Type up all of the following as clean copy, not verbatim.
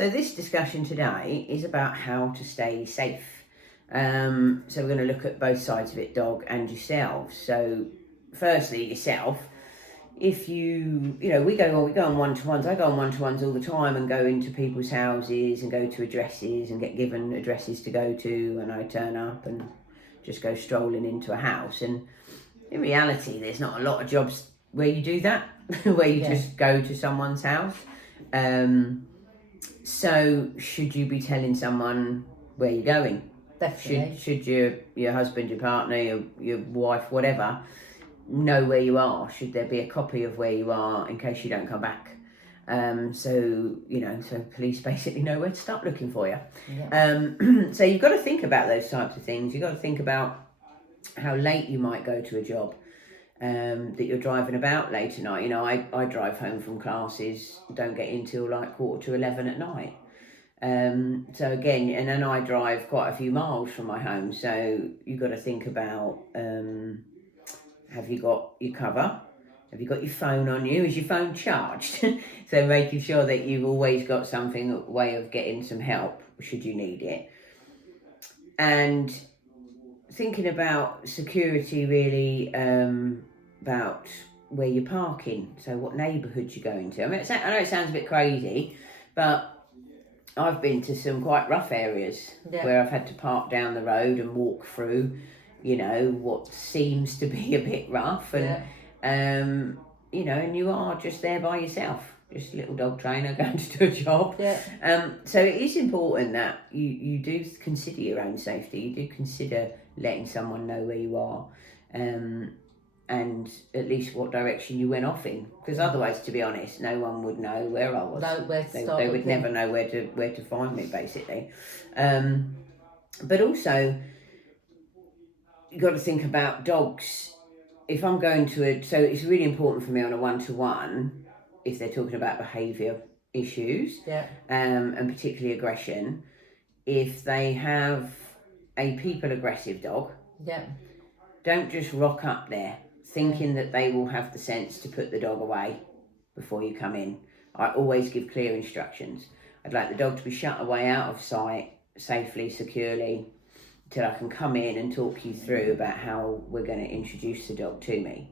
So this discussion today is about how to stay safe. So we're going to look at both sides of it, dog and yourself. So firstly, yourself. If we go on one-to-ones. I go on one-to-ones all the time and go into people's houses and go to addresses and get given addresses to go to, and I turn up and just go strolling into a house. And in reality, there's not a lot of jobs where you do that, where you just go to someone's house. So should you be telling someone where you're going? Definitely. Should your husband, your partner, your wife, whatever, know where you are? Should there be a copy of where you are in case you don't come back? So police basically know where to start looking for you. Yeah. So you've got to think about those types of things. You've got to think about how late you might go to a job, that you're driving about late at night. I drive home from classes, don't get in till like 11:15 at night. So again, and then I drive quite a few miles from my home. So you've got to think about, have you got your cover? Have you got your phone on you? Is your phone charged? So making sure that you've always got something, a way of getting some help should you need it. And thinking about security, really, about where you're parking. So what neighbourhood you're going to. I mean, I know it sounds a bit crazy, but I've been to some quite rough areas where I've had to park down the road and walk through, what seems to be a bit rough. And, and you are just there by yourself. Just a little dog trainer going to do a job. So it is important that you do consider your own safety. You do consider letting someone know where you are, and at least what direction you went off in. Because otherwise, to be honest, no one would know where I was. They would never know where to find me, basically. But also, you've got to think about dogs. If I'm going to so it's really important for me on a one-to-one, if they're talking about behaviour issues, and particularly aggression, if they have a people-aggressive dog, don't just rock up there thinking that they will have the sense to put the dog away before you come in. I always give clear instructions. I'd like the dog to be shut away out of sight, safely, securely, till I can come in and talk you through about how we're going to introduce the dog to me.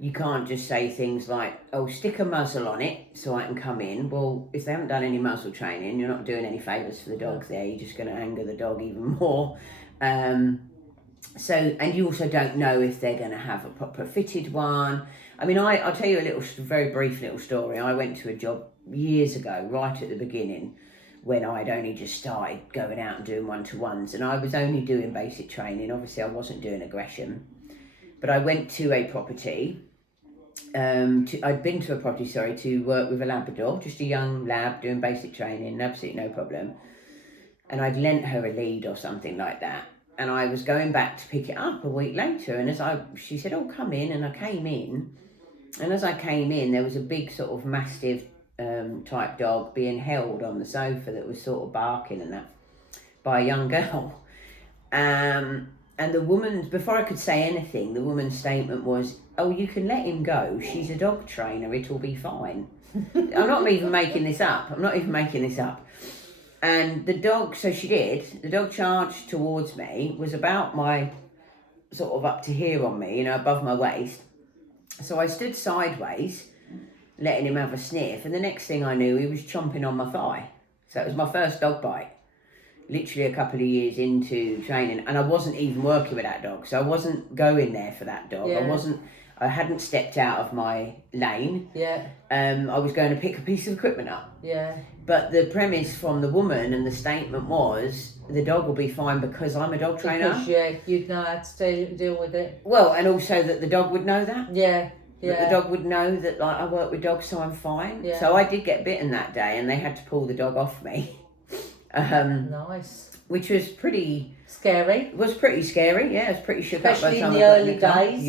You can't just say things like, oh, stick a muzzle on it so I can come in. Well, if they haven't done any muzzle training, you're not doing any favours for the dog there. You're just going to anger the dog even more. And you also don't know if they're going to have a proper fitted one. I mean, I'll tell you a very brief little story. I went to a job years ago, right at the beginning, when I'd only just started going out and doing one-to-ones, and I was only doing basic training. Obviously, I wasn't doing aggression. But I went to a property, I'd been to a property, to work with a Labrador, just a young lab doing basic training, absolutely no problem. And I'd lent her a lead or something like that. And I was going back to pick it up a week later, and she said, oh, come in, and I came in. And as I came in, there was a big sort of mastiff type dog being held on the sofa that was sort of barking and that by a young girl. And the woman, before I could say anything, the woman's statement was, oh, you can let him go. She's a dog trainer. It'll be fine. I'm not even making this up. And the dog, so she did, the dog charged towards me, was about my, sort of up to here on me, above my waist. So I stood sideways, letting him have a sniff, and the next thing I knew, he was chomping on my thigh. So it was my first dog bite, literally a couple of years into training, and I wasn't even working with that dog, so I wasn't going there for that dog. I hadn't stepped out of my lane. I was going to pick a piece of equipment up. But the premise from the woman and the statement was, the dog will be fine because I'm a dog trainer. Because, you'd know how to deal with it. Well, and also that the dog would know that. That the dog would know that, like, I work with dogs, so I'm fine. So I did get bitten that day, and they had to pull the dog off me. Nice. Which was pretty scary. It was pretty scary. I was pretty shook up by the time in the early days.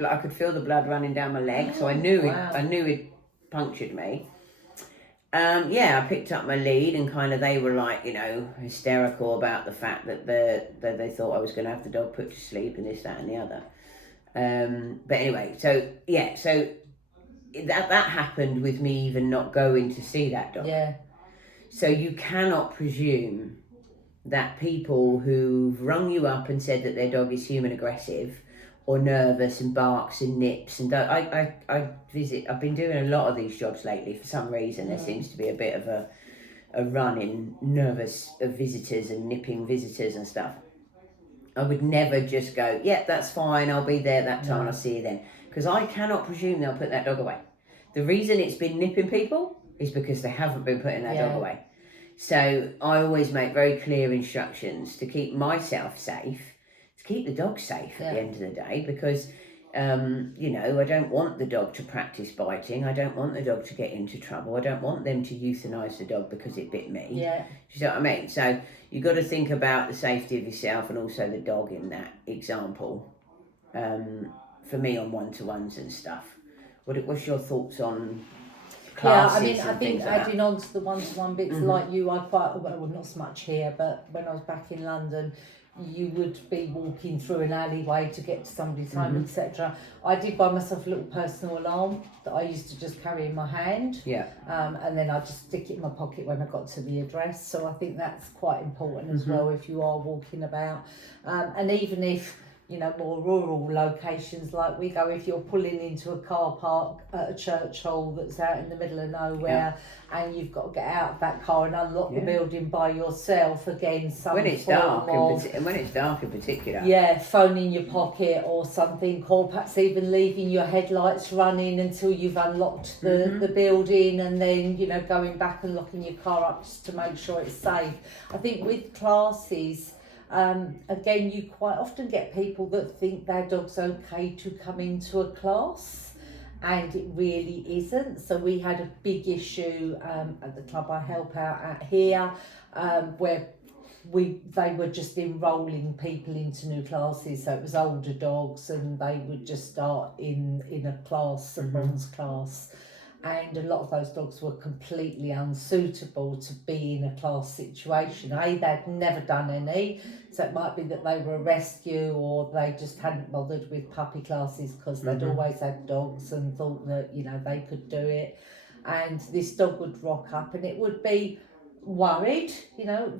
I could feel the blood running down my leg, so I knew it punctured me. I picked up my lead, and they were like, hysterical about the fact that they thought I was going to have the dog put to sleep and this, that, and the other. But anyway, so that happened with me even not going to see that dog. Yeah. So you cannot presume that people who've rung you up and said that their dog is human aggressive or nervous and barks and nips and I've been doing a lot of these jobs lately for some reason. There seems to be a bit of a run in nervous visitors and nipping visitors and stuff. I would never just go, yeah, that's fine, I'll be there that time, I'll see you then. Because I cannot presume they'll put that dog away. The reason it's been nipping people is because they haven't been putting that dog away. So I always make very clear instructions to keep myself safe, to keep the dog safe at the end of the day, because I don't want the dog to practice biting. I don't want the dog to get into trouble. I don't want them to euthanize the dog because it bit me. Yeah. Do you know what I mean? So you've got to think about the safety of yourself and also the dog in that example. For me on one-to-ones and stuff. What's your thoughts on classes? I think adding on to the one-to-one bits, like you, well, not so much here, but when I was back in London, you would be walking through an alleyway to get to somebody's home, etc. I did buy myself a little personal alarm that I used to just carry in my hand. Yeah. And then I just stick it in my pocket when I got to the address. So I think that's quite important as well if you are walking about. And even if, more rural locations like we go, if you're pulling into a car park at a church hall that's out in the middle of nowhere and you've got to get out of that car and unlock the building by yourself, again, when it's dark in particular. Yeah, phone in your pocket or something, or perhaps even leaving your headlights running until you've unlocked the building, and then, going back and locking your car up just to make sure it's safe. I think with classes, again, you quite often get people that think their dog's okay to come into a class, and it really isn't. So we had a big issue at the club I help out at here, where they were just enrolling people into new classes. So it was older dogs, and they would just start in a class, a bronze class. And a lot of those dogs were completely unsuitable to be in a class situation. They'd never done any, so it might be that they were a rescue, or they just hadn't bothered with puppy classes because they'd always had dogs and thought that, they could do it. And this dog would rock up and it would be worried,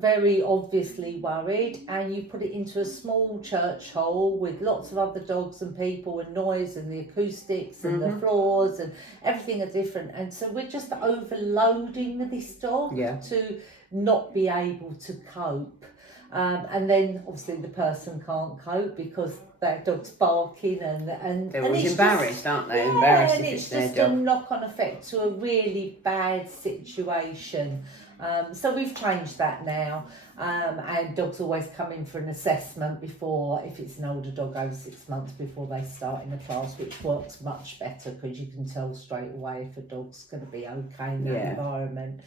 very obviously worried, and you put it into a small church hall with lots of other dogs and people and noise and the acoustics and the floors and everything are different, and so we're just overloading this dog to not be able to cope. And then obviously the person can't cope because that dog's barking and they're always embarrassed, aren't they? Embarrassed and if it's it's their just dog. a knock-on effect to a really bad situation. So we've changed that now, and dogs always come in for an assessment before, if it's an older dog over 6 months, before they start in a class, which works much better because you can tell straight away if a dog's going to be okay in that environment.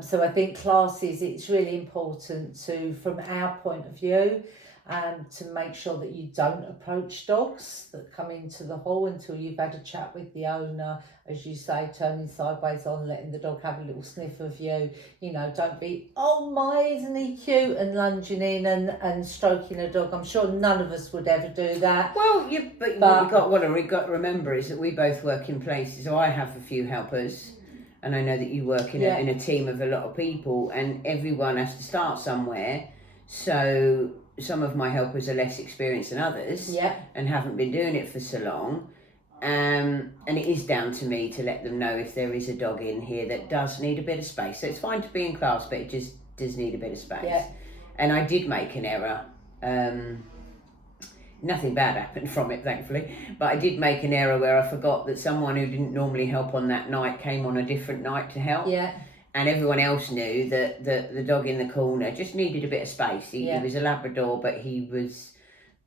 So I think classes, it's really important to, from our point of view, to make sure that you don't approach dogs that come into the hall until you've had a chat with the owner, as you say, turning sideways on, letting the dog have a little sniff of you. Don't be, oh my, isn't he cute, and lunging in and stroking a dog. I'm sure none of us would ever do that. Well, what we've got to remember is that we both work in places. So I have a few helpers, and I know that you work in a team of a lot of people, and everyone has to start somewhere. So some of my helpers are less experienced than others and haven't been doing it for so long. And it is down to me to let them know if there is a dog in here that does need a bit of space. So it's fine to be in class, but it just does need a bit of space. Yeah. And I did make an error. Nothing bad happened from it, thankfully, but I did make an error where I forgot that someone who didn't normally help on that night came on a different night to help. Yeah. And everyone else knew that the dog in the corner just needed a bit of space. He was a Labrador, but he was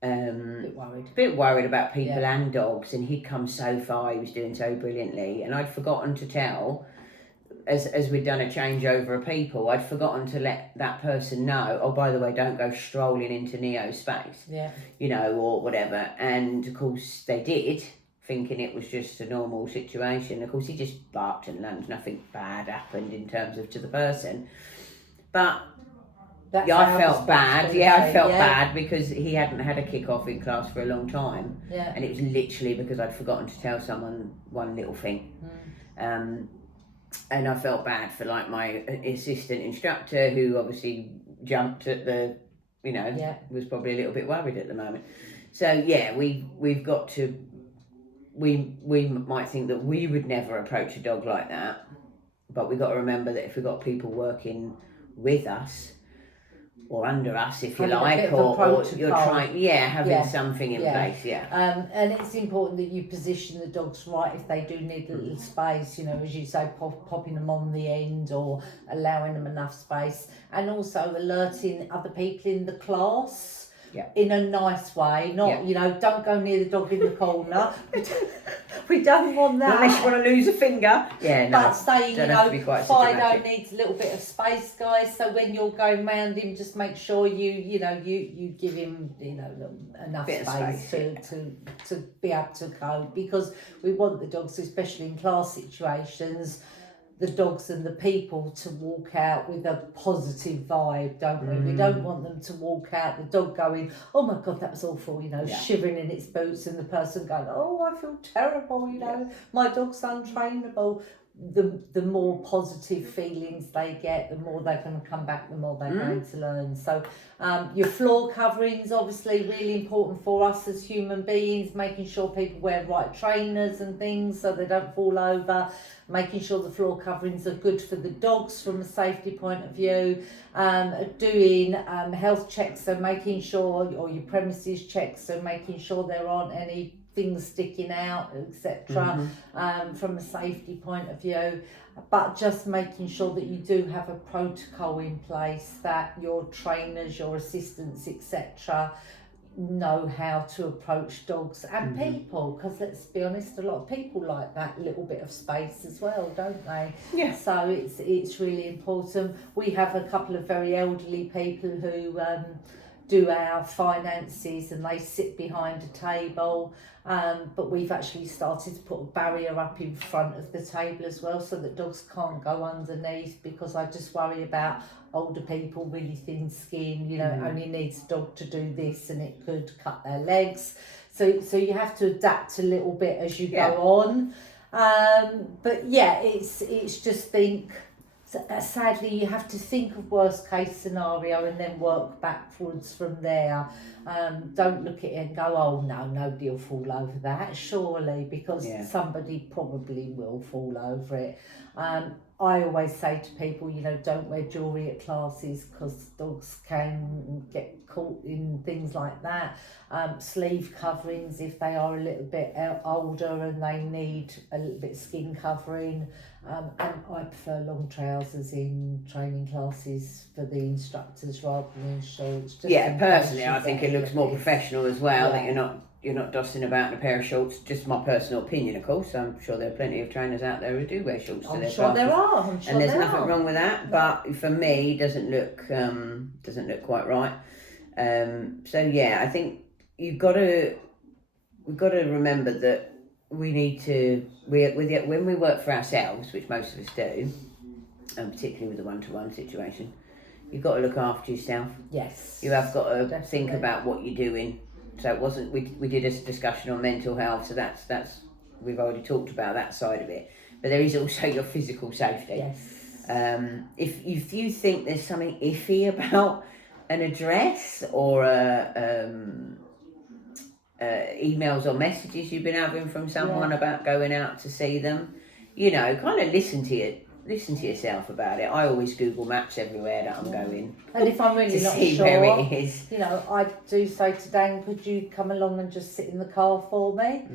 a bit worried about people and dogs, and he'd come so far, he was doing so brilliantly, and I'd forgotten to tell, as we'd done a changeover of people, I'd forgotten to let that person know, oh, by the way, don't go strolling into Neo's space, or whatever. And of course they did, thinking it was just a normal situation. Of course he just barked and lunged, nothing bad happened in terms of to the person. But That's Yeah, I our felt bad. Yeah, I responsibility, felt yeah. bad because he hadn't had a kick-off in class for a long time. Yeah. And it was literally because I'd forgotten to tell someone one little thing. And I felt bad for like my assistant instructor, who obviously jumped at the, was probably a little bit worried at the moment. So yeah, we've got to, we might think that we would never approach a dog like that, but we've got to remember that if we've got people working with us or under us, if you like, or you're trying, having something in place, and it's important that you position the dogs right if they do need a little space, as you say, popping them on the end or allowing them enough space, and also alerting other people in the class in a nice way, not don't go near the dog in the corner. We don't want that. Unless you want to lose a finger. But saying, Fido needs a little bit of space, guys. So when you're going round him, just make sure you give him enough space to be able to go, because we want the dogs, especially in class situations, the dogs and the people to walk out with a positive vibe, don't we? We don't want them to walk out, the dog going, oh my God, that was awful, shivering in its boots, and the person going, oh, I feel terrible, my dog's untrainable. The more positive feelings they get, the more they're going to come back, the more they're going to learn. So your floor coverings, obviously really important for us as human beings, making sure people wear right trainers and things so they don't fall over, making sure the floor coverings are good for the dogs from a safety point of view, doing health checks, so making sure, or your premises checks, so making sure there aren't any things sticking out, etc. From a safety point of view, but just making sure that you do have a protocol in place, that your trainers, your assistants, etc. know how to approach dogs and people, because let's be honest, a lot of people like that little bit of space as well, don't they? Yeah. So it's really important. We have a couple of very elderly people who do our finances, and they sit behind a table, but we've actually started to put a barrier up in front of the table as well, so that dogs can't go underneath, because I just worry about older people, really thin skin, it only needs a dog to do this and it could cut their legs, so you have to adapt a little bit as you go on, but it's just think, sadly you have to think of worst case scenario and then work backwards from there. Don't look at it and go, oh no, nobody will fall over that, surely, because somebody probably will fall over it. I always say to people, don't wear jewellery at classes, because dogs can get caught in things like that. Sleeve coverings if they are a little bit older and they need a little bit of skin covering. And I prefer long trousers in training classes for the instructors rather than shorts. Personally, I think it looks more professional as well, that you're not dossing about in a pair of shorts. Just my personal opinion, of course. I'm sure there are plenty of trainers out there who do wear shorts to their classes. There are. And there's nothing wrong with that. But for me, it doesn't look quite right. I think we've got to remember that we need to, when we work for ourselves, which most of us do, and particularly with the one-to-one situation, you've got to look after yourself. Yes. You have got to think about what you're doing. So it wasn't, we did a discussion on mental health, so that's we've already talked about that side of it. But there is also your physical safety. Yes. If you think there's something iffy about an address or emails or messages you've been having from someone about going out to see them, kind of listen to yourself about it. I always Google Maps everywhere that I'm going. And if I'm really not see sure, where it is. I do say to Dan, could you come along and just sit in the car for me?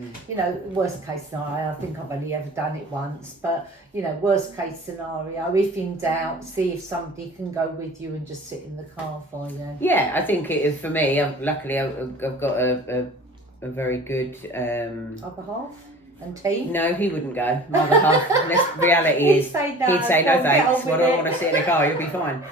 Worst case scenario, I think I've only ever done it once, but worst case scenario, if in doubt, see if somebody can go with you and just sit in the car for you. Yeah, I think it is for me. Luckily, I've got a very good other half and team. No, he wouldn't go. My other half. Reality is, he'd say no thanks. Well, I don't want to sit in a car. You'll be fine.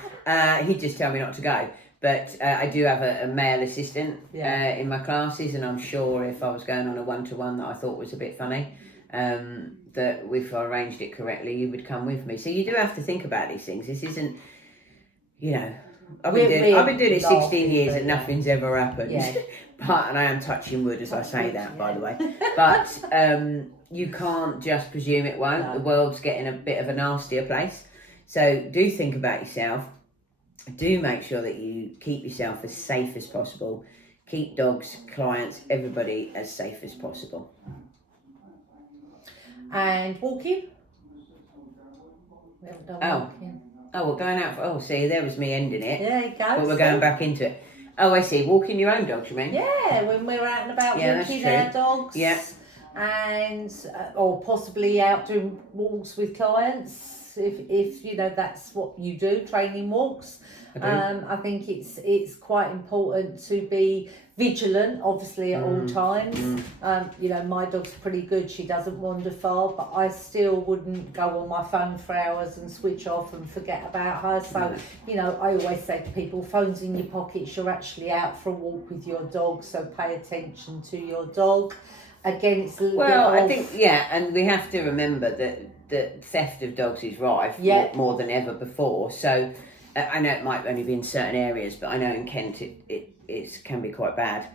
He'd just tell me not to go. But I do have a male assistant in my classes, and I'm sure if I was going on a one-to-one that I thought was a bit funny, that if I arranged it correctly, you would come with me. So you do have to think about these things. This isn't, I've been doing it 16 years and yeah. nothing's ever happened. Yeah. But, and I am touching wood as I say that, by the way. But you can't just presume it won't. No. The world's getting a bit of a nastier place. So do think about yourself. Do make sure that you keep yourself as safe as possible. Keep dogs, clients, everybody as safe as possible. And walking? We haven't done walking. Oh, we're going out for... Oh, see, there was me ending it. There you go. But we're going back into it. Oh, I see. Walking your own dogs, you mean? Yeah, when we're out and about walking our dogs. Yeah. And, or possibly out doing walks with clients, if you know that's what you do, training walks. I think it's quite important to be vigilant, obviously, at all times. You know, my dog's pretty good, she doesn't wander far, but I still wouldn't go on my phone for hours and switch off and forget about her. So, you know, I always say to people, phone's in your pockets, you're actually out for a walk with your dog, so pay attention to your dog. Again, it's a little bit I think, and we have to remember that theft of dogs is rife more than ever before. So I know it might only be in certain areas, but I know in Kent it can be quite bad.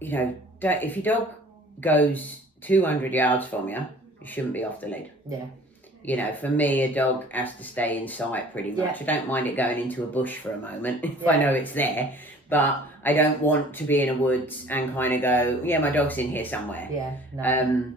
You know, if your dog goes 200 yards from you, you shouldn't be off the lead. Yeah. You know, for me, a dog has to stay in sight pretty much. I don't mind it going into a bush for a moment if I know it's there. But I don't want to be in a woods and kind of go, yeah, my dog's in here somewhere. Yeah, no.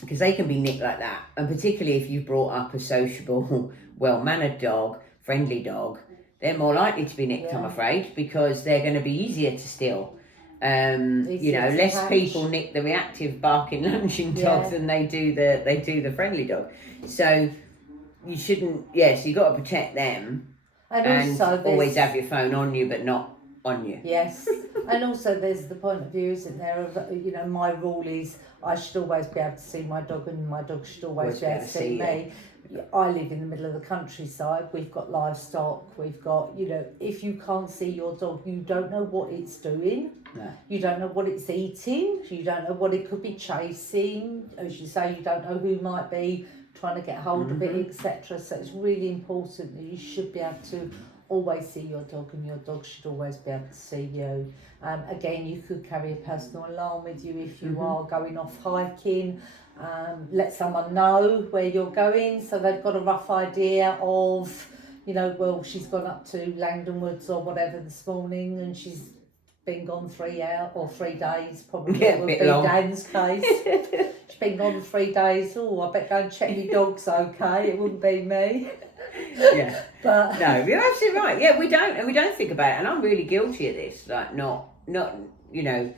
Because they can be nicked like that. And particularly if you've brought up a sociable, well-mannered dog, friendly dog, they're more likely to be nicked, I'm afraid, because they're going to be easier to steal. You know, less people nick the reactive barking, lunging dogs than they do the friendly dog. So you shouldn't, so you've got to protect them. And also always have your phone on you, but not on you. Yes. And also there's the point of view, isn't there, of, you know, my rule is I should always be able to see my dog and my dog should always be able to see me. I live in the middle of the countryside, we've got livestock, we've got, you know, if you can't see your dog, you don't know what it's doing. No. You don't know what it's eating, you don't know what it could be chasing, as you say, you don't know who might be trying to get hold of it, etc. So it's really important that you should be able to always see your dog and your dog should always be able to see you. Again, you could carry a personal alarm with you if you are going off hiking. Let someone know where you're going so they've got a rough idea of, you know, well, she's gone up to Langdon Woods or whatever this morning and she's been gone 3 hours or 3 days, probably would be Dan's case. She's been gone 3 days. Oh, I better go and check your dog's okay. It wouldn't be me. Yeah. But no, you're absolutely right. Yeah, we don't think about it, and I'm really guilty of this. Like, not you know,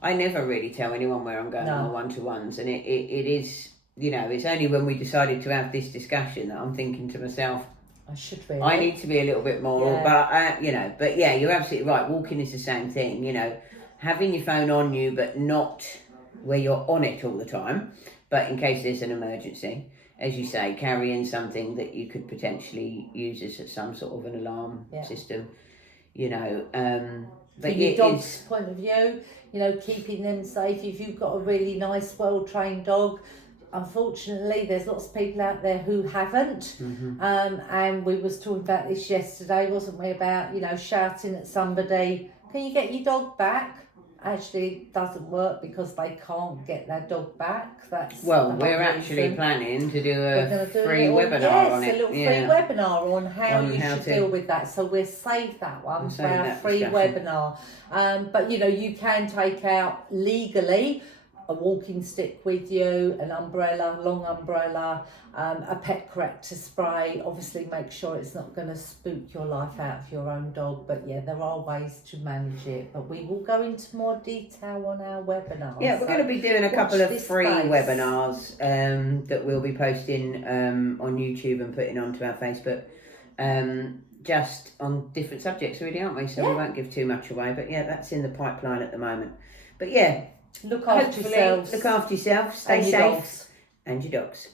I never really tell anyone where I'm going on my one-to-ones, and it is, you know, it's only when we decided to have this discussion that I'm thinking to myself, I should be. I need to be a little bit more, but you know, but yeah, you're absolutely right. Walking is the same thing. You know, having your phone on you, but not where you're on it all the time, but in case there's an emergency. As you say, carrying something that you could potentially use as some sort of an alarm system, you know. But from your dog's point of view, you know, keeping them safe. If you've got a really nice, well-trained dog, unfortunately, there's lots of people out there who haven't. And we was talking about this yesterday, wasn't we? About, you know, shouting at somebody, "Can you get your dog back?" Actually, it doesn't work because they can't get their dog back. That's we're actually planning to do a free webinar on it. Yes, a little free webinar on how you should deal with that. So we'll save that one for our free webinar. But you know, you can take out legally a walking stick with you, an umbrella, long umbrella, a pet corrector spray. Obviously make sure it's not going to spook your life out of your own dog, but yeah, there are ways to manage it, but we will go into more detail on our webinar. Yeah, we're going to be doing a couple of free webinars that we'll be posting on YouTube and putting onto our Facebook, just on different subjects really, aren't we? So we won't give too much away, but yeah, that's in the pipeline at the moment. But yeah, look after yourselves. Look after yourself, stay safe, and your dogs.